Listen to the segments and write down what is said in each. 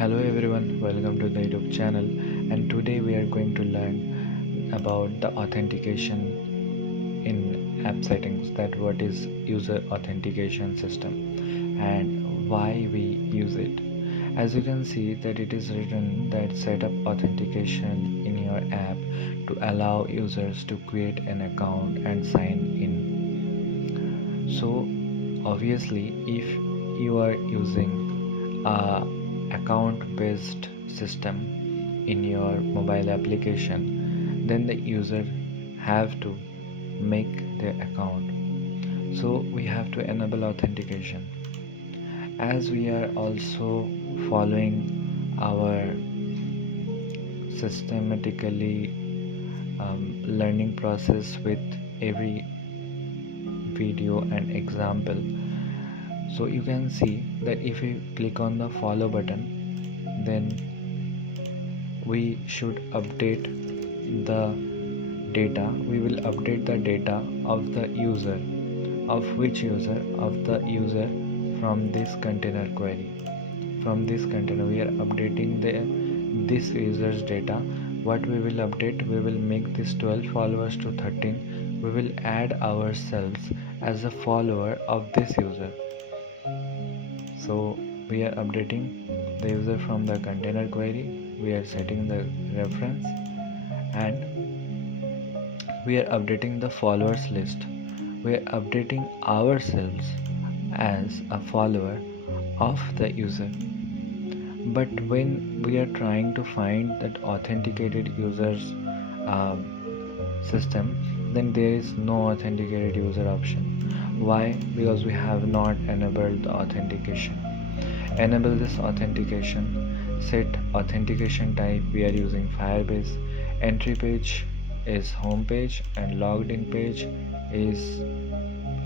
Hello everyone, welcome to the YouTube channel, and today we are going to learn about the authentication in app settings, that what is user authentication system and why we use it. As you can see that it is written that set up authentication in your app to allow users to create an account and sign in. So obviously if you are using a account based system in your mobile application, then the user have to make their account. So we have to enable authentication, as we are also following our systematically learning process with every video and example. So you can see that if we click on the follow button, then we should update the data. We will update the data of the user. Of which user? Of the user from this container query. From this container we are updating this user's data. What we will update? We will make this 12 followers to 13. We will add ourselves as a follower of this user. So we are updating the user from the container query, we are setting the reference, and we are updating the followers list. We are updating ourselves as a follower of the user. But when we are trying to find that authenticated users system, then there is no authenticated user option. Why? Because we have not enabled the authentication. Enable this authentication. Set authentication type. We are using Firebase. Entry page is home page and logged in page is,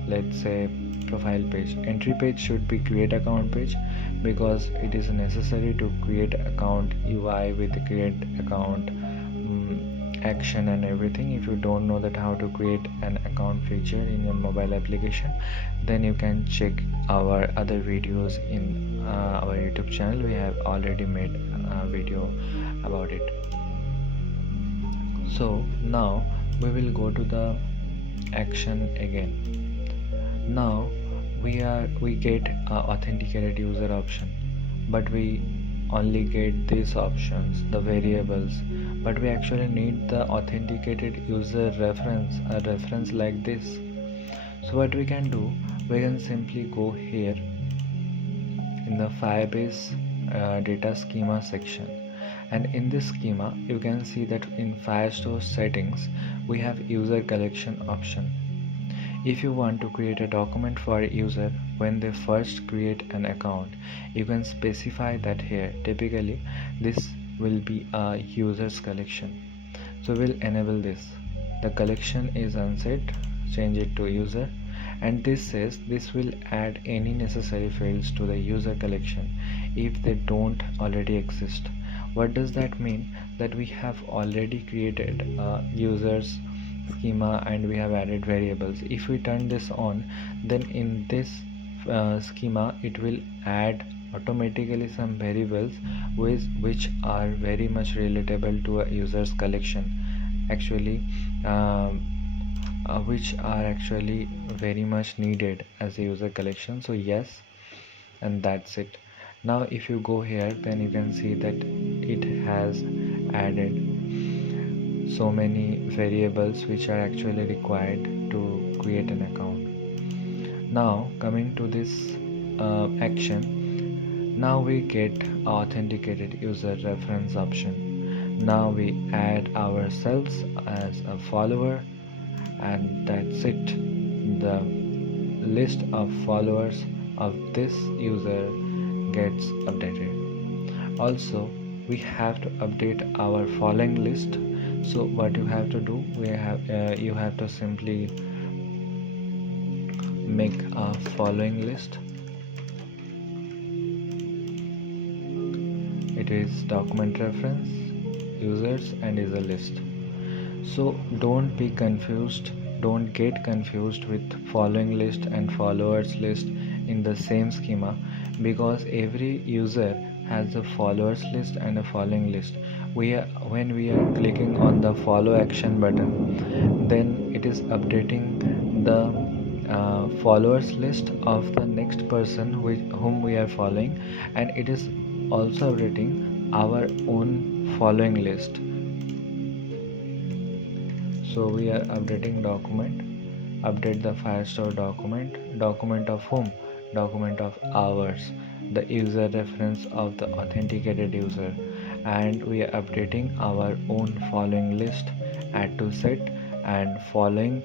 let's say, profile page. Entry page should be create account page, because it is necessary to create account UI with the create account action and everything. If you don't know that how to create an account feature in your mobile application, then you can check our other videos in our YouTube channel. We have already made a video about it. So now we will go to the action again. Now we get authenticated user option, but we only get these options, the variables, but we actually need the authenticated user reference, a reference like this. So what we can do, we can simply go here in the Firebase data schema section, and in this schema you can see that in Firestore settings we have user collection option. If you want to create a document for a user when they first create an account, you can specify that here. Typically this will be a user's collection, so we'll enable this. The collection is unset, change it to user, and this says this will add any necessary fields to the user collection if they don't already exist. What does that mean? That we have already created a user's schema and we have added variables. If we turn this on, then in this schema it will add automatically some variables which are very much relatable to a user's collection, actually which are actually very much needed as a user collection. So yes, and that's it. Now if you go here, then you can see that it has added so many variables which are actually required to create an account. Now coming to this action, now we get authenticated user reference option. Now we add ourselves as a follower, and that's it. The list of followers of this user gets updated. Also we have to update our following list. So what you have to do, you have to simply make a following list. It is document reference, users, and is a list. So don't be confused, don't get confused with following list and followers list in the same schema, because every user has a followers list and a following list. When we are clicking on the follow action button, then it is updating the followers list of the next person whom we are following, and it is also updating our own following list. So we are updating document, update the Firestore document of whom, document of ours, the user reference of the authenticated user, and we are updating our own following list, add to set, and following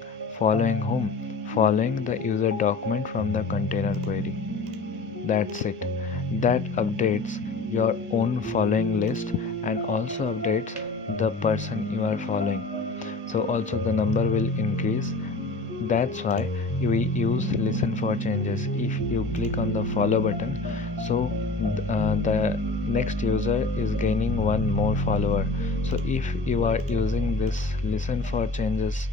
whom, following the user document from the container query. That's it. That updates your own following list and also updates the person you are following. So also the number will increase. That's why we use listen for changes. If you click on the follow button, so the next user is gaining one more follower. So if you are using this listen for changes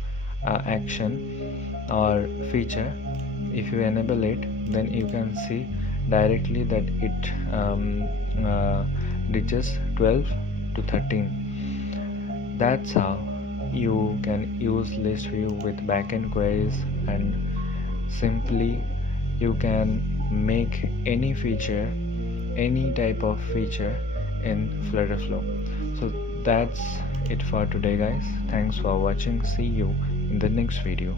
action or feature, if you enable it, then you can see directly that it reaches 12 to 13. That's how you can use ListView with backend queries, and simply you can make any feature, any type of feature in FlutterFlow. So that's it for today, guys. Thanks for watching. See you in the next video.